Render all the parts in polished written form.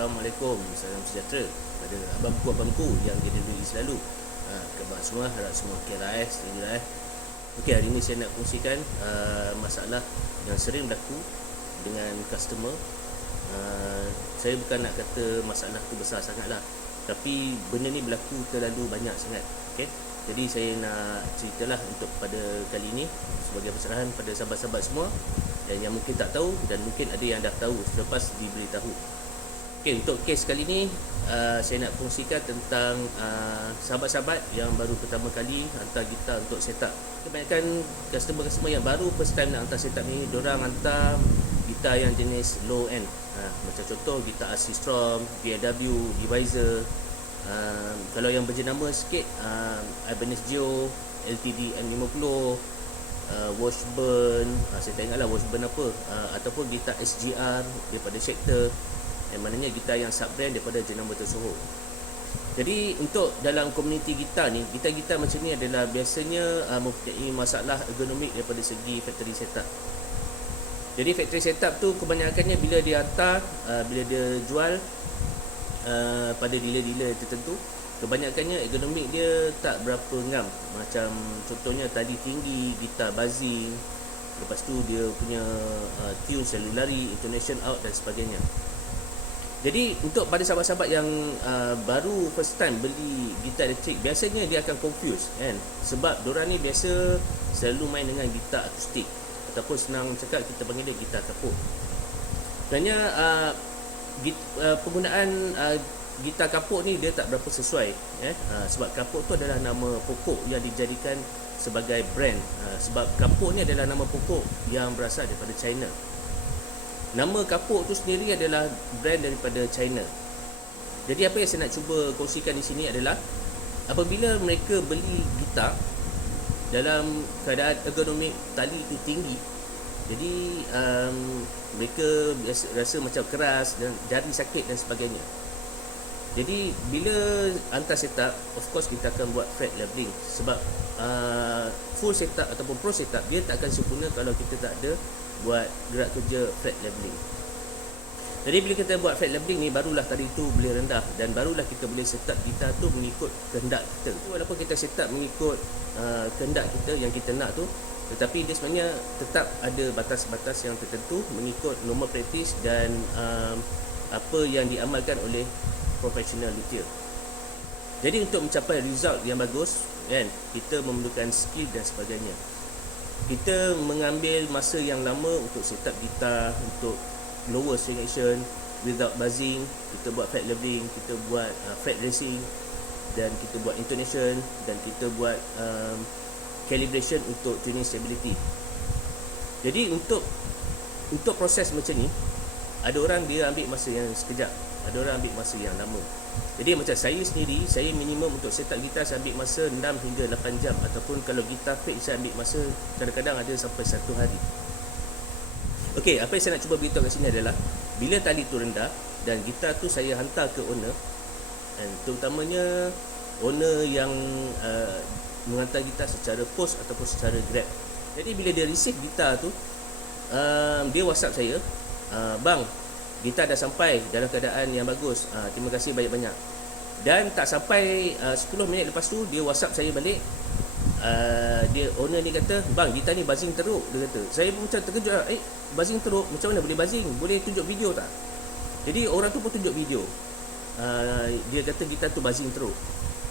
Assalamualaikum, salam sejahtera pada abangku yang diridui selalu. Khabar semua, harap semua okey lah setuju lah Okey, hari ini saya nak kongsikan masalah yang sering berlaku dengan customer. Saya bukan nak kata masalah tu besar sangat lah, tapi benda ni berlaku terlalu banyak sangat. Okey, jadi saya nak ceritalah untuk pada kali ini sebagai pencerahan pada sahabat-sahabat semua dan yang mungkin tak tahu dan mungkin ada yang dah tahu selepas diberitahu. Okey, untuk kes kali ni saya nak kongsikan tentang sahabat-sahabat yang baru pertama kali hantar gitar untuk setup. Kebanyakan customer-customer yang baru first time nak hantar setup ni, diorang hantar gitar yang jenis low end. Macam contoh gitar RC Strom, DAW, Deviser. Kalau yang berjenama sikit, Ibanez Geo, LTD M50, Washburn, saya tak ingatlah Washburn apa, ataupun gitar SGR daripada Schecter, yang maknanya gitar yang sub-brand daripada jenama tersohor. Jadi untuk dalam komuniti gitar ni, gitar-gitar macam ni adalah biasanya mempunyai masalah ergonomik daripada segi factory setup. Jadi factory setup tu kebanyakannya bila dia hantar, bila dia jual pada dealer-dealer tertentu, kebanyakannya ergonomik dia tak berapa ngam. Macam contohnya tali tinggi, gitar buzzing, lepas tu dia punya tune selalu lari, intonation out dan sebagainya. Jadi untuk pada sahabat-sahabat yang baru first time beli gitar elektrik, biasanya dia akan confuse kan, sebab diorang ni biasa selalu main dengan gitar akustik, ataupun senang cakap kita panggil dia gitar kapuk. Sebenarnya penggunaan gitar kapuk ni dia tak berapa sesuai sebab kapuk tu adalah nama pokok yang dijadikan sebagai brand. Sebab kapuk ni adalah nama pokok yang berasal daripada China. Nama kapuk tu sendiri adalah brand daripada China. Jadi apa yang saya nak cuba kongsikan di sini adalah apabila mereka beli gitar dalam keadaan ergonomik tali itu tinggi, jadi mereka rasa macam keras dan jari sakit dan sebagainya. Jadi bila hantar setup, of course kita akan buat fret leveling, sebab full setup ataupun pro setup dia tak akan sempurna kalau kita tak ada buat gerak kerja fret leveling. Jadi bila kita buat fret leveling ni, barulah tadi tu boleh rendah dan barulah kita boleh setup gitar tu mengikut kehendak kita. Walaupun kita setup mengikut kehendak kita yang kita nak tu, tetapi dia sebenarnya tetap ada batas-batas yang tertentu mengikut normal practice dan apa yang diamalkan oleh professional luthier. Jadi untuk mencapai result yang bagus kan, kita memerlukan skill dan sebagainya. Kita mengambil masa yang lama untuk setup gitar, untuk lower string action without buzzing, kita buat fret leveling, kita buat fret racing, dan kita buat intonation, dan kita buat calibration untuk tuning stability. Jadi untuk proses macam ni, ada orang dia ambil masa yang sekejap, ada orang ambil masa yang lama. Jadi macam saya sendiri, saya minimum untuk setup gitar saya ambil masa 6 hingga 8 jam, ataupun kalau gitar fake saya ambil masa kadang-kadang ada sampai 1 hari. Okey, apa yang saya nak cuba beritahu kat sini adalah bila tali tu rendah dan gitar tu saya hantar ke owner, dan terutamanya owner yang menghantar gitar secara post ataupun secara grab. Jadi bila dia receive gitar tu, dia WhatsApp saya, bang, gitar dah sampai dalam keadaan yang bagus, terima kasih banyak-banyak. Dan tak sampai 10 minit lepas tu dia WhatsApp saya balik, dia owner ni kata, bang, gitar ni buzzing teruk. Dia kata, saya pun macam terkejut, buzzing teruk, macam mana boleh buzzing, boleh tunjuk video tak? Jadi orang tu pun tunjuk video, dia kata gitar tu buzzing teruk.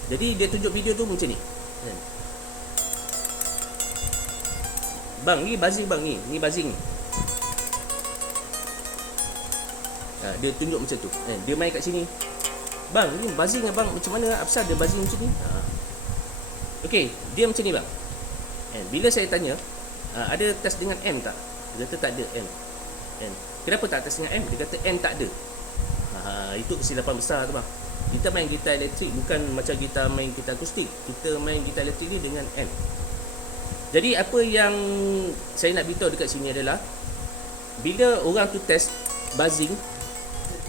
Jadi dia tunjuk video tu macam ni kan? Bang, ni buzzing bang, ni buzzing ni. Dia tunjuk macam tu kan? Dia main kat sini, bang, ni buzzing abang macam mana, apasal dia buzzing macam ni? Okey, dia macam ni bang kan? Bila saya tanya, ada test dengan M tak? Dia kata tak ada M kan? Kenapa tak test dengan M? Dia kata M tak ada. Itu kesilapan besar tu bang. Kita main gitar elektrik bukan macam kita main gitar akustik. Kita main gitar elektrik ni dengan M. Jadi apa yang saya nak beritahu dekat sini adalah bila orang tu test buzzing,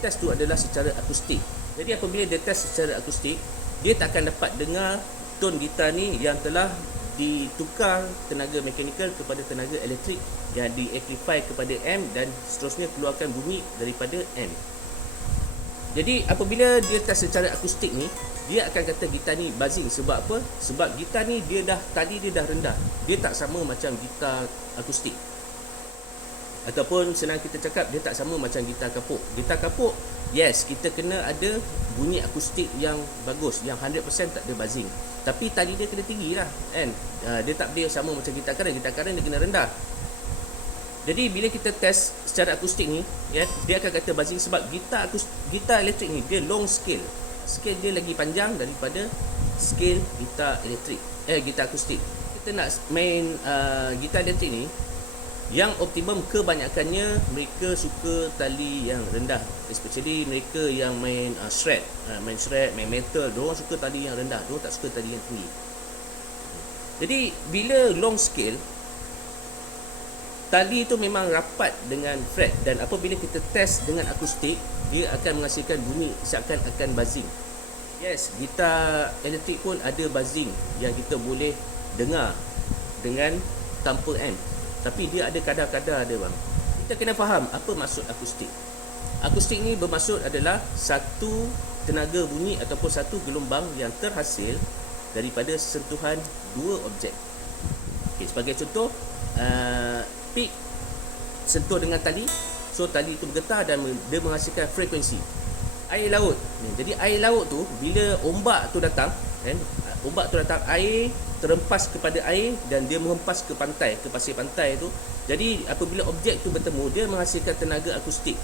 test tu adalah secara akustik. Jadi apabila dia test secara akustik, dia tak akan dapat dengar tone gitar ni yang telah ditukar tenaga mekanikal kepada tenaga elektrik, yang di-amplify kepada M dan seterusnya keluarkan bunyi daripada M. Jadi apabila dia test secara akustik ni, dia akan kata gitar ni buzzing. Sebab apa? Sebab gitar ni tali dia dah rendah. Dia tak sama macam gitar akustik. Ataupun senang kita cakap, dia tak sama macam gitar kapuk. Gitar kapuk, yes, kita kena ada bunyi akustik yang bagus, yang 100% tak ada buzzing. Tapi tali dia kena tinggi lah, kan? Dia tak boleh sama macam gitar current. Gitar current dia kena rendah. Jadi bila kita test secara akustik ni, ya, dia akan kata buzzing sebab gitar elektrik ni dia long scale. Scale dia lagi panjang daripada scale gitar elektrik, gitar akustik. Kita nak main gitar elektrik ni, yang optimum kebanyakannya mereka suka tali yang rendah, especially mereka yang main shred, main metal, diorang suka tali yang rendah, diorang tak suka tali yang tinggi. Jadi bila long scale, tali itu memang rapat dengan fret, dan apabila kita test dengan akustik, dia akan menghasilkan bunyi seakan-akan buzzing. Yes, gitar elektrik pun ada buzzing yang kita boleh dengar dengan tanpa amp. Tapi dia ada kadar-kadar dia, bang. Kita kena faham apa maksud akustik. Akustik ni bermaksud adalah satu tenaga bunyi ataupun satu gelombang yang terhasil daripada sentuhan dua objek. Okay, sebagai contoh, pick sentuh dengan tali, so tali itu bergetar dan dia menghasilkan frekuensi. Air laut, jadi air laut tu bila ombak tu datang, kan, ombak tu datang, air terhempas kepada air dan dia menghempas ke pantai, ke pasir pantai tu. Jadi apabila objek tu bertemu, dia menghasilkan tenaga akustik.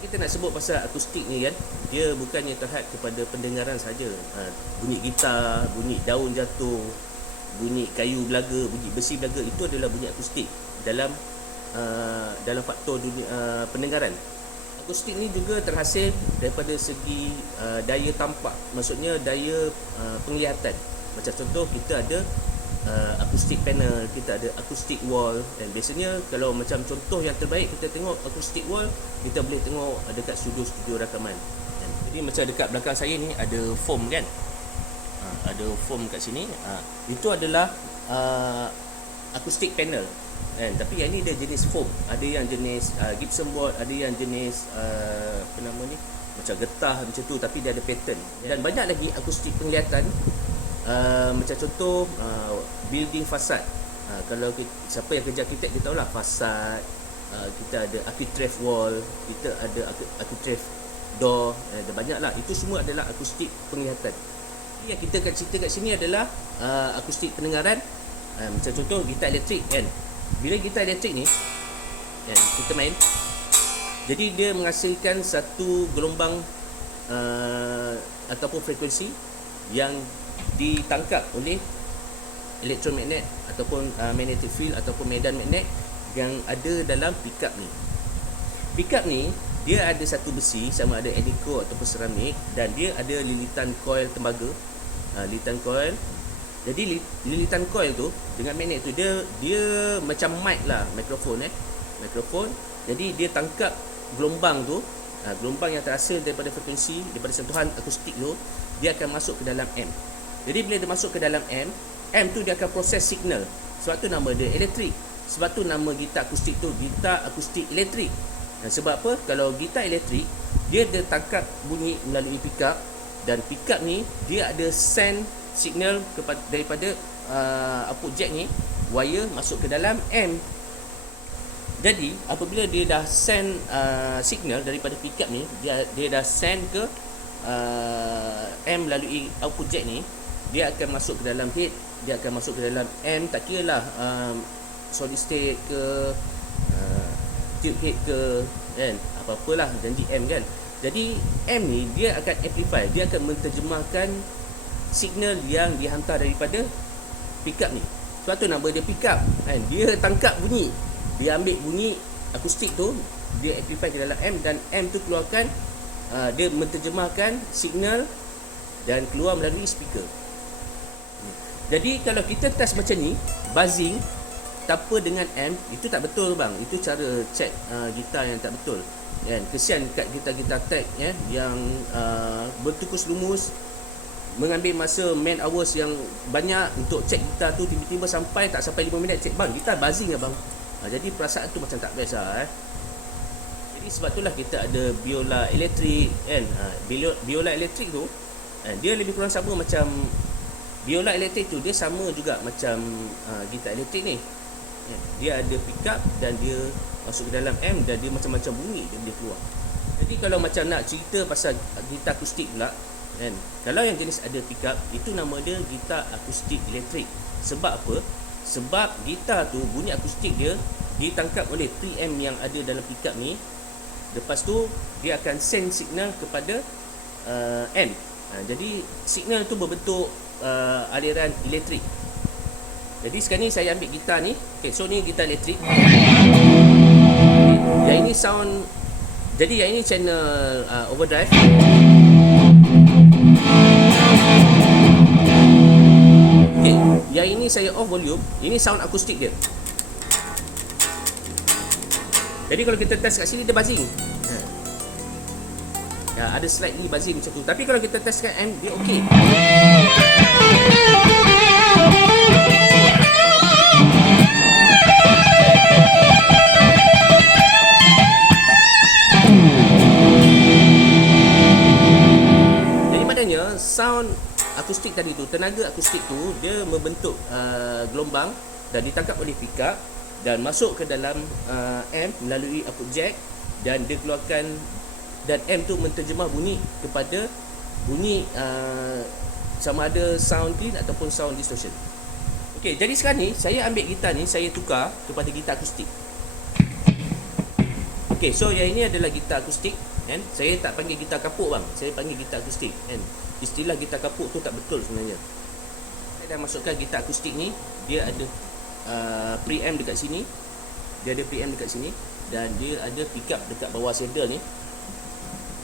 Kita nak sebut pasal akustik ni, kan, dia bukannya terhad kepada pendengaran saja. Bunyi gitar, bunyi daun jatuh, bunyi kayu belaga, bunyi besi belaga, itu adalah bunyi akustik dalam faktor dunia pendengaran. Akustik ni juga terhasil daripada segi daya tampak, maksudnya daya penglihatan. Macam contoh, kita ada akustik panel, kita ada akustik wall, dan biasanya kalau macam contoh yang terbaik kita tengok akustik wall, kita boleh tengok dekat studio rakaman. Jadi macam dekat belakang saya ni ada foam, kan, ada foam kat sini. Itu adalah akustik panel, kan? Tapi yang ni dia jenis foam. Ada yang jenis gypsum board, ada yang jenis apa nama ni, macam getah macam tu, tapi dia ada pattern. Dan banyak lagi akustik penglihatan, macam contoh building fasad. Kalau siapa yang kerja arkitek, kita tahulah fasad. Kita ada architrave wall, kita ada architrave door, ada banyak lah. Itu semua adalah akustik penglihatan. Yang kita akan cerita kat sini adalah akustik pendengaran. Macam contoh gitar elektrik, kan. Bila gitar elektrik ni, kan, kita main, jadi dia menghasilkan satu gelombang ataupun frekuensi yang ditangkap oleh elektromagnet ataupun magnetic field ataupun medan magnet yang ada dalam pickup ni. Pickup ni dia ada satu besi, sama ada eliko ataupun seramik, dan dia ada lilitan coil tembaga, lilitan coil. Jadi lilitan coil tu dengan magnet tu, dia macam mic lah, mikrofon. Jadi dia tangkap gelombang tu, gelombang yang terhasil daripada frekuensi, daripada sentuhan akustik tu, dia akan masuk ke dalam amp. Jadi bila dia masuk ke dalam amp tu dia akan proses signal. Sebab tu nama dia elektrik. Sebab tu nama gitar akustik tu gitar akustik elektrik. Dan sebab apa? Kalau gitar elektrik, dia tangkap bunyi melalui pickup, dan pickup ni dia ada send signal daripada output jack ni, wire masuk ke dalam amp. Jadi apabila dia dah send signal daripada pickup ni, dia dah send ke amp melalui output jack ni, dia akan masuk ke dalam head, dia akan masuk ke dalam amp. Tak kira lah solid state ke tube head ke, kan, apa-apalah janji amp, kan. Jadi amp ni dia akan amplify, dia akan menterjemahkan signal yang dihantar daripada pickup ni. Sebab tu nama dia pickup, kan. Dia tangkap bunyi, dia ambil bunyi akustik tu, dia amplify ke dalam amp, dan amp tu keluarkan, dia menterjemahkan signal dan keluar melalui speaker. Jadi kalau kita test macam ni, buzzing tanpa dengan amp, itu tak betul, bang. Itu cara check gitar yang tak betul, kan. Kesian kat gitar-gitar tech, ya, yang bertukus lumus, mengambil masa man hours yang banyak untuk check gitar tu, tiba-tiba tak sampai 5 minit check, bang, gitar buzzing lah, bang. Jadi perasaan tu macam tak best lah. Jadi sebab itulah kita ada biola elektrik kan. Biola elektrik tu dia lebih kurang sama macam biola elektrik tu, dia sama juga macam gitar elektrik ni. Dia ada pickup dan dia masuk ke dalam amp dan dia macam-macam bunyi dia keluar. Jadi kalau macam nak cerita pasal gitar akustik pula kan, kalau yang jenis ada pickup, itu nama dia gitar akustik elektrik. Sebab apa? Sebab gitar tu bunyi akustik dia ditangkap oleh preamp yang ada dalam pickup ni. Lepas tu dia akan send signal kepada amp. Jadi signal tu berbentuk aliran elektrik. Jadi sekarang ni saya ambil gitar ni. Okay, so ni gitar elektrik. Yang ini sound. Jadi yang ini channel overdrive. Okay, yang ini saya off volume. Ini sound akustik dia. Jadi kalau kita test kat sini dia buzzing. Ya, ada slightly buzzing macam tu. Tapi kalau kita test kat amp dia okey. Sound akustik tadi tu, tenaga akustik tu dia membentuk gelombang dan ditangkap oleh pickup dan masuk ke dalam amp melalui output jack, dan dia keluarkan, dan amp tu menterjemah bunyi kepada bunyi sama ada sound clean ataupun sound distortion. Okey, jadi sekarang ni saya ambil gitar ni, saya tukar kepada gitar akustik. Okey, so yang ini adalah gitar akustik kan. Saya tak panggil gitar kapuk bang, saya panggil gitar akustik kan. Istilah gitar kapuk tu tak betul sebenarnya. Saya dah masukkan gitar akustik ni, dia ada preamp dekat sini. Dia ada preamp dekat sini dan dia ada pickup dekat bawah saddle ni.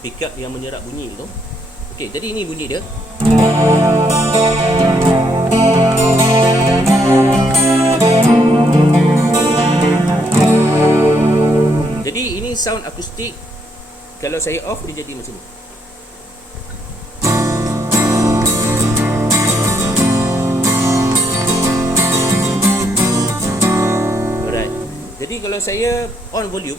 Pickup yang menyerap bunyi tu. Okey, jadi ini bunyi dia. Jadi ini sound akustik. Kalau saya off dia jadi macam ni. Alright. Jadi kalau saya on volume,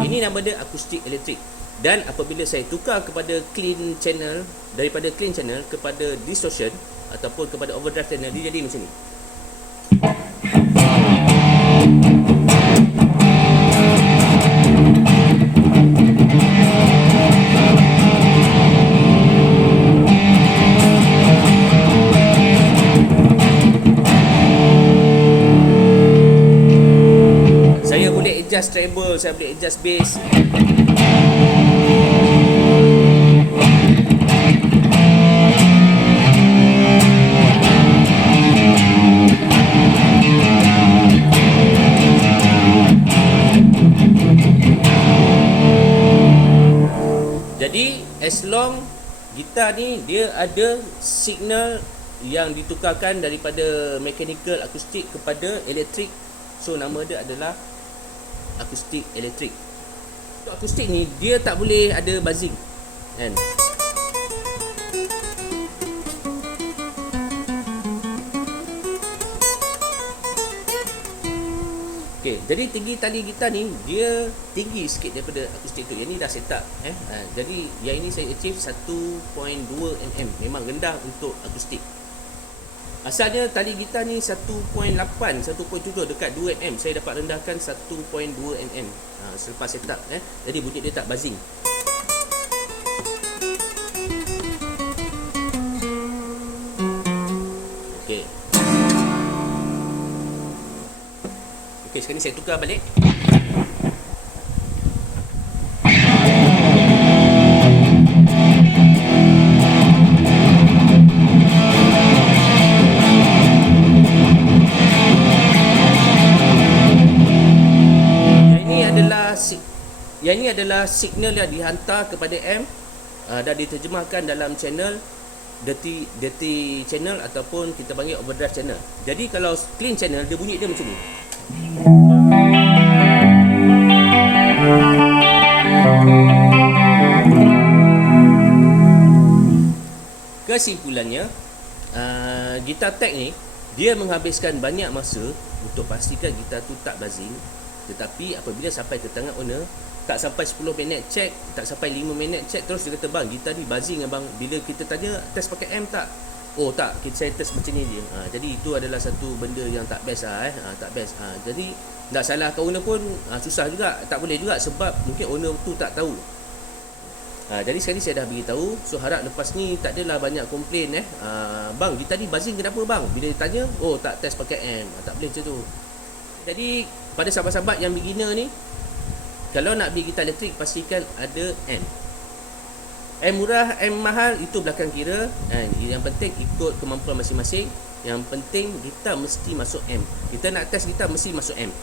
ini nama dia akustik elektrik. Dan apabila saya tukar kepada clean channel, daripada clean channel kepada distortion ataupun kepada overdrive channel, dia jadi macam ni. Saya boleh adjust treble, saya boleh adjust bass. Jadi as long gitar ni dia ada signal yang ditukarkan daripada mechanical akustik kepada elektrik, so nama dia adalah akustik elektrik. Untuk akustik ni dia tak boleh ada buzzing kan. Okey, jadi tinggi tali gitar ni dia tinggi sikit daripada akustik tu. Yang ni dah set up jadi yang ini saya achieve 1.2 mm. Memang rendah untuk akustik. Asalnya tali gitar ni 1.8, 1.7 dekat 2 mm. Saya dapat rendahkan 1.2 mm selepas set up jadi bunyi dia tak buzzing. Okey. Okey, sekarang ni saya tukar balik. Yang ini adalah signal yang dihantar kepada amp dan diterjemahkan dalam channel dirty channel ataupun kita panggil overdrive channel. Jadi kalau clean channel dia bunyi dia macam ni. Kesimpulannya gitar tag ni dia menghabiskan banyak masa untuk pastikan gitar tu tak buzzing. Tetapi apabila sampai ke tangan owner, tak sampai 10 minit check, tak sampai 5 minit check, terus dia kata, bang, gitar ni buzzing abang. Bila kita tanya, test pakai amp tak? Oh tak, saya test macam ni je. Jadi itu adalah satu benda yang tak best tak best. Jadi nak salahkan owner pun susah juga, tak boleh juga, sebab mungkin owner tu tak tahu. Jadi sekali saya dah beritahu. So harap lepas ni tak adalah banyak komplain bang, gitar ni buzzing kenapa bang? Bila ditanya, oh tak test pakai amp. Tak boleh macam tu. Jadi pada sahabat-sahabat yang beginner ni, kalau nak beli gitar elektrik, pastikan ada amp. Amp murah, amp mahal, itu belakang kira. Yang penting ikut kemampuan masing-masing. Yang penting gitar mesti masuk amp. Kita nak test gitar mesti masuk amp.